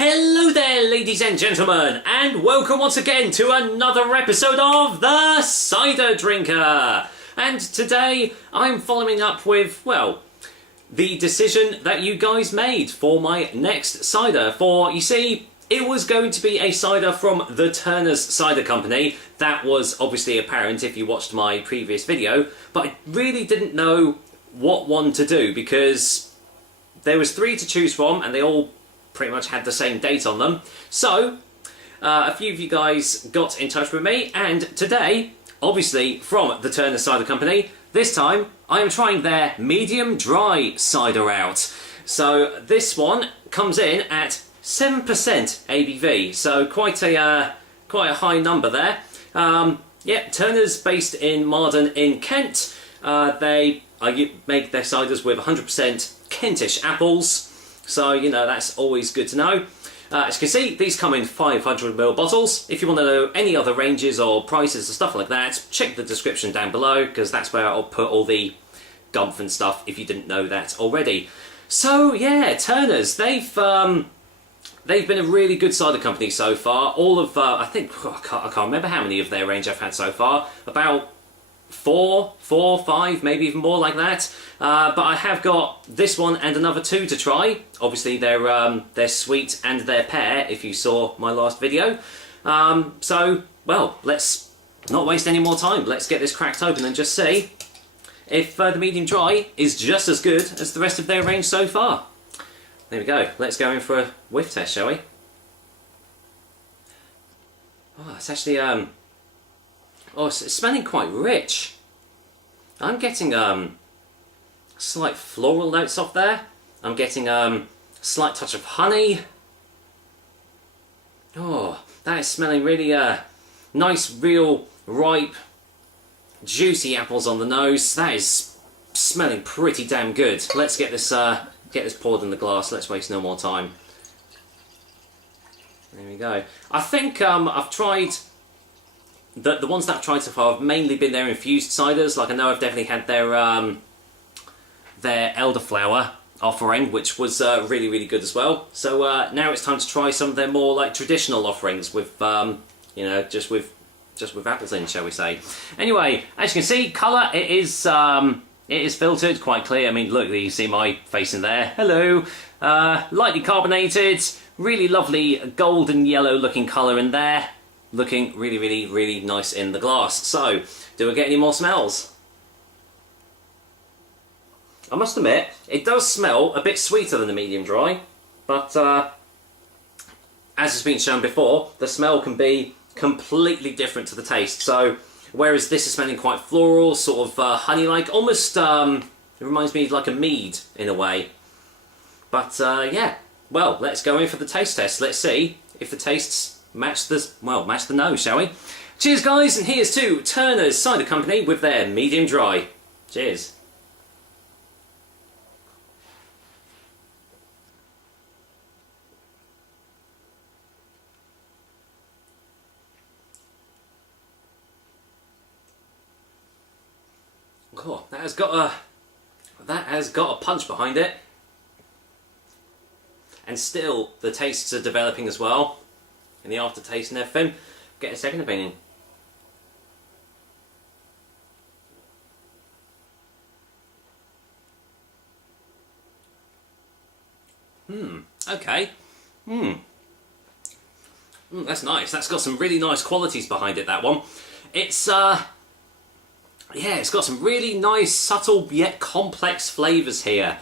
Hello there, ladies and gentlemen, and welcome once again to another episode of the Cider Drinker. And today I'm following up with, well, the decision that you guys made for my next cider. For, you see, it was going to be a cider from the Turner's Cider Company. That was obviously apparent if you watched my previous video, but I really didn't know what one to do because there was 3 to choose from and they all pretty much had the same date on them. So a few of you guys got in touch with me, and today, obviously from the Turner Cider Company, this time I am trying their medium dry cider out. So this one comes in at 7% ABV, so quite a high number there. Yeah, Turner's based in Marden in Kent. They make their ciders with 100% Kentish apples. So, you know, that's always good to know. As you can see, these come in 500ml bottles. If you want to know any other ranges or prices or stuff like that, check the description down below, because that's where I'll put all the gumph and stuff if you didn't know that already. So, yeah, Turner's, they've been a really good cider company so far. All of, I think, I can't remember how many of their range I've had so far. About 4, 5, maybe even more like that. But I have got this one and another 2 to try. Obviously they're sweet and they're pear, if you saw my last video. So, well, let's not waste any more time. Let's get this cracked open and just see if the medium dry is just as good as the rest of their range so far. There we go. Let's go in for a whiff test, shall we? Oh, it's actually oh, it's smelling quite rich. I'm getting slight floral notes off there. I'm getting slight touch of honey. Oh, that is smelling really nice, real, ripe, juicy apples on the nose. That is smelling pretty damn good. Let's get this poured in the glass. Let's waste no more time. There we go. I think I've tried. The ones that I've tried so far have mainly been their infused ciders. Like, I know I've definitely had their elderflower offering, which was really, really good as well. So now it's time to try some of their more like traditional offerings with, you know, just with apples in, shall we say? Anyway, as you can see, colour it is filtered, quite clear. I mean, look, you see my face in there. Hello, lightly carbonated, really lovely golden yellow looking colour in there. Looking really, really, really nice in the glass. So, do I get any more smells? I must admit, it does smell a bit sweeter than the medium dry, but as has been shown before, the smell can be completely different to the taste. So, whereas this is smelling quite floral, sort of honey-like, almost, it reminds me of like a mead in a way. But yeah, well, let's go in for the taste test. Let's see if the tastes match the nose, shall we? Cheers, guys, and here's to Turner's Cider Company with their medium dry. Cheers. Oh, that has got a punch behind it, and still the tastes are developing as well. In the aftertaste and everything. Get a second opinion. Okay. That's nice. That's got some really nice qualities behind it, that one. It's yeah, it's got some really nice, subtle yet complex flavours here.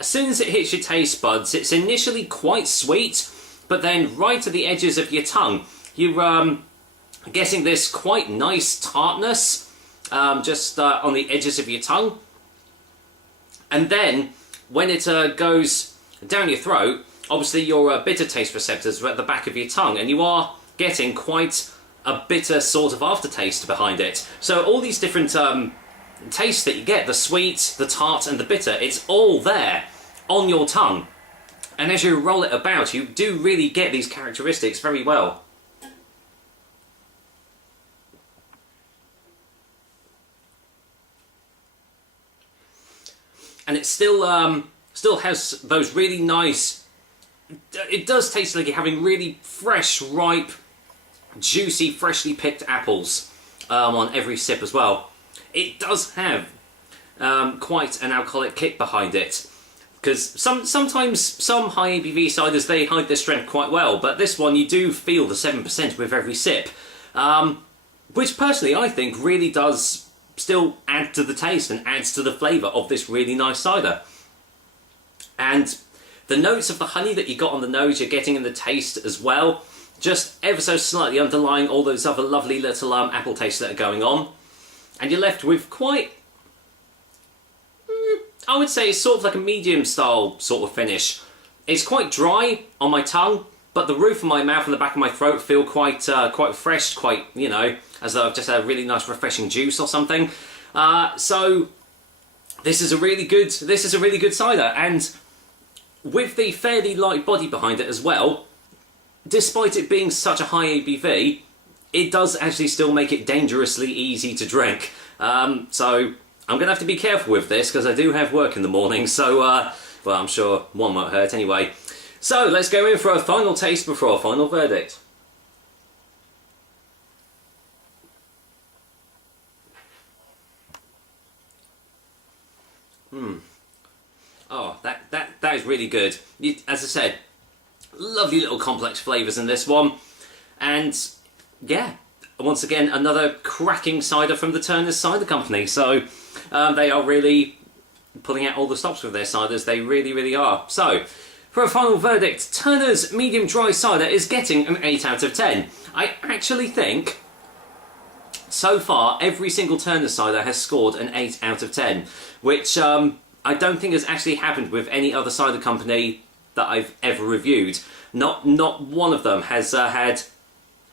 As soon as it hits your taste buds, it's initially quite sweet, but then right at the edges of your tongue, you're getting this quite nice tartness just on the edges of your tongue. And then when it goes down your throat, obviously your bitter taste receptors are at the back of your tongue, and you are getting quite a bitter sort of aftertaste behind it. So all these different tastes that you get, the sweet, the tart and the bitter, it's all there on your tongue. And as you roll it about, you do really get these characteristics very well. And it still has those really nice it does taste like you're having really fresh, ripe, juicy, freshly picked apples on every sip as well. It does have quite an alcoholic kick behind it, because sometimes some high ABV ciders, they hide their strength quite well, but this one you do feel the 7% with every sip, which personally I think really does still add to the taste and adds to the flavour of this really nice cider. And the notes of the honey that you got on the nose, you're getting in the taste as well, just ever so slightly underlying all those other lovely little apple tastes that are going on. And you're left with quite, I would say it's sort of like a medium style sort of finish. It's quite dry on my tongue, but the roof of my mouth and the back of my throat feel quite fresh, quite, you know, as though I've just had a really nice refreshing juice or something. So this is a really good cider, and with the fairly light body behind it as well, despite it being such a high ABV, it does actually still make it dangerously easy to drink. So I'm going to have to be careful with this, because I do have work in the morning, so, well, I'm sure one won't hurt anyway. So let's go in for a final taste before a final verdict. Oh, that is really good. As I said, lovely little complex flavours in this one. And yeah, once again, another cracking cider from the Turner's Cider Company. So they are really pulling out all the stops with their ciders. They really, really are. So for a final verdict, Turner's Medium Dry Cider is getting an 8 out of 10. I actually think so far every single Turner's cider has scored an 8 out of 10, which I don't think has actually happened with any other cider company that I've ever reviewed. Not one of them has had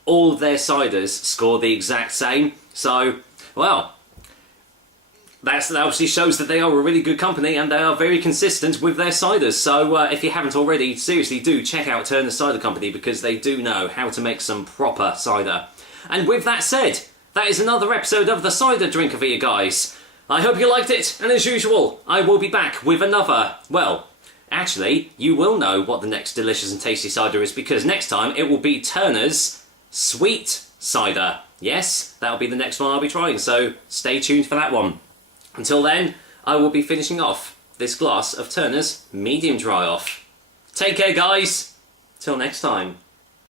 all of their ciders score the exact same. So, well, that obviously shows that they are a really good company and they are very consistent with their ciders. So if you haven't already, seriously do check out Turner's Cider Company, because they do know how to make some proper cider. And with that said, that is another episode of the Cider Drinker for you guys. I hope you liked it, and as usual, I will be back with another, well, actually, you will know what the next delicious and tasty cider is, because next time it will be Turner's Sweet Cider. Yes, that'll be the next one I'll be trying, so stay tuned for that one. Until then, I will be finishing off this glass of Turner's Medium Dry off. Take care, guys. Till next time.